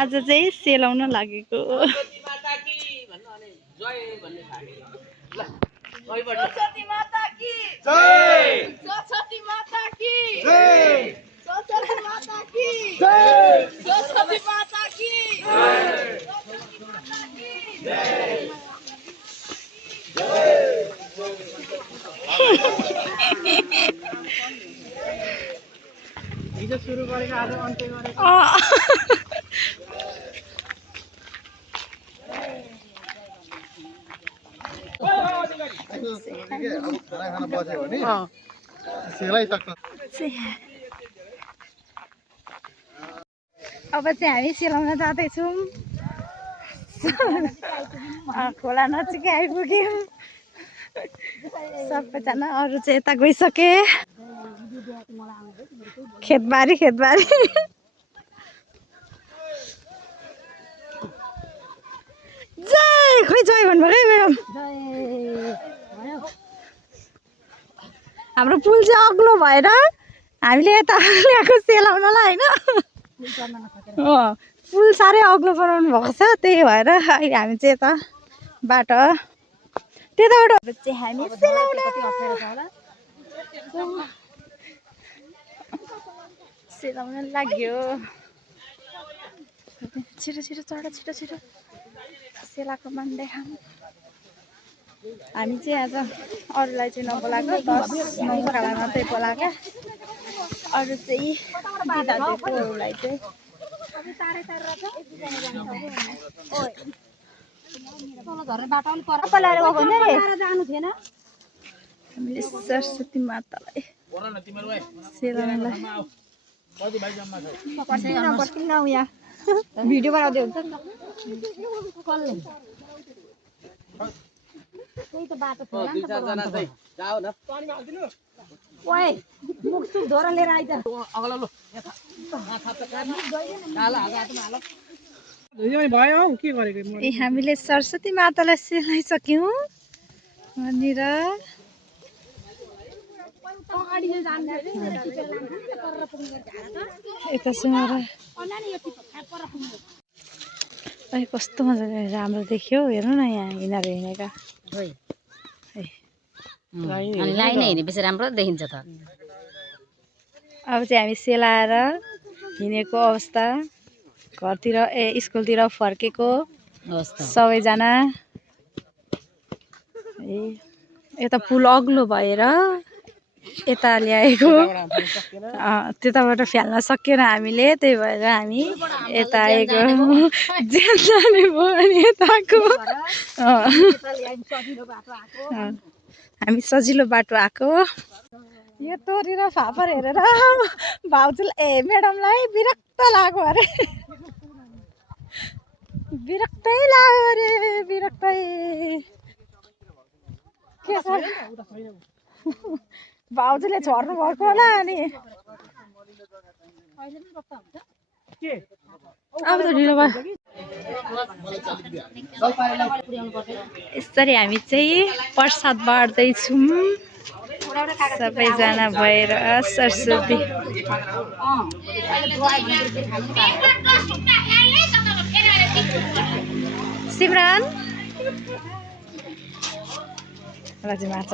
आज चाहिँ सेलाउन लागेको सरस्वती माता की जय सरस्वती माता की जय सरस्वती माता की जय सरस्वती माता की जय सरस्वती माता की जय हिजो सुरु गरेको आज अन्त्य गरेको अब चाहिँ हामी सेलाउन जाँदैछौँ खोला नजिकै आइपुग्यौँ सबैजना अरू चाहिँ यता गइसके खेतबारी जय खोइ जय भन्नुभयो है म्याडम हाम्रो पुल चाहिँ अग्लो भएर हामीले यता ल्याएको सेलाउनलाई होइन पुल साह्रै अग्लो बनाउनु भएको छ त्यही भएर अहिले हामी चाहिँ यता बाटो त्यताबाट चाहिँ हामी सेलाउन लाग्यो छिटो चढ सेलाको मन देखाउँ हामी चाहिँ आज अरूलाई चाहिँ नबोलाएको 10-9 घरलाई मात्रै बोलाएको अरू चाहिँ दिदाजुकोहरूलाई चाहिँ हामीले सरस्वती मातालाई सेलाउनलाई भिडियो बनाउँदै हुन्छ नि त बाटो हामीले सरस्वती मातालाई सेलाइसक्यौँ वहाँनिर कस्तो मजाले राम्रो देख्यो हेर्नु न यहाँ यिनीहरू हिँडेका लाइन हिँडेपछि राम्रो देखिन्छ त अब चाहिँ हामी सेलाएर हिँडेको अवस्था घरतिर स्कुलतिर फर्केको सबैजना यता पुल अग्लो भएर यता ल्याएको त्यताबाट फ्याल्न सकेन हामीले त्यही भएर हामी यता आएको जेल जाने भयो अनि यता आएको हामी सजिलो बाटो आएको यो तोरी र फापर हेरेर भाउजूलाई म्याडमलाई विरक्त लाग्यो अरे विरक्तै के छ भाउजूले झर्नु भएको होला अनि अब त ढिलो भयो यसरी हामी चाहिँ प्रसाद बाँड्दैछौँ सबैजना भएर सरस्वती सिमरन राजी मार्छ